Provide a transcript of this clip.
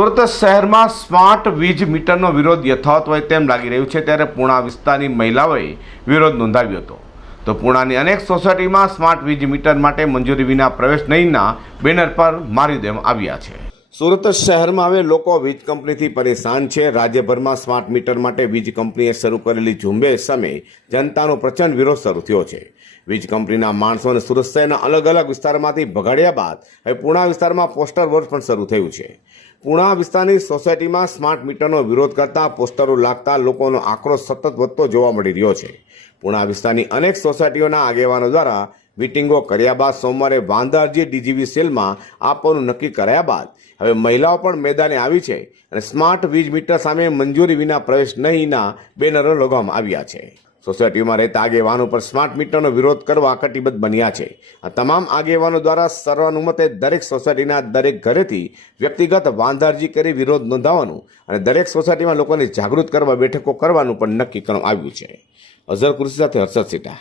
સુરત શહેરમાં સ્માર્ટ વીજ મીટરનો વિરોધ યથાવત હોય તેમ લાગી રહ્યું છે ત્યારે પૂણા વિસ્તારની મહિલાઓએ વિરોધ નોંધાવ્યો હતો. તો પૂણાની અનેક સોસાયટીમાં સ્માર્ટ વીજ મીટર માટે મંજૂરી વિના પ્રવેશ નહીંના બેનર પર મારી દેવામાં આવ્યા છે. સુરત શહેરમાં હવે લોકો વીજ કંપનીથી પરેશાન છે. રાજ્યભરમાં સ્માર્ટ મીટર માટે વીજ કંપનીએ શરૂ કરેલી ઝુંબેશ સામે જનતાનો પ્રચંડ વિરોધ શરૂ થયો છે. વીજ કંપનીના માણસોને સુરત શહેરના અલગ અલગ વિસ્તારમાંથી ભગાડ્યા બાદ હવે પૂણા વિસ્તારમાં પોસ્ટર વોર પણ શરૂ થયું છે. પૂણા વિસ્તારની સોસાયટીમાં સ્માર્ટ મીટરનો વિરોધ કરતા પોસ્ટરો લાગતા લોકોનો આક્રોશ સતત વધતો જોવા મળી રહ્યો છે. પૂણા વિસ્તારની અનેક સોસાયટીઓના આગેવાનો દ્વારા મિટિંગો કર્યા બાદ સોમવારે વાંધારજી ડીજીવી સેલમાં આપવાનું નક્કી કરાયા બાદ હવે મહિલાઓ પણ મેદાને આવી છે અને સ્માર્ટ વીજ મીટર સામે મંજૂરી વિના પ્રવેશ નહીંના બેનરો લગાવવામાં આવ્યા છે. સોસાયટીમાં રહેતા આગેવાનો પર સ્માર્ટ મીટરનો વિરોધ કરવા કટિબદ્ધ બન્યા છે. આ તમામ આગેવાનો દ્વારા સર્વાનુમતે દરેક સોસાયટીના દરેક ઘરેથી વ્યક્તિગત વાંધારજી કરી વિરોધ નોંધાવવાનું અને દરેક સોસાયટીમાં લોકોને જાગૃત કરવા બેઠકો કરવાનું પણ નક્કી કરવામાં આવ્યું છે. અઝર કૃષિ સાથે હર્ષદ સિટા.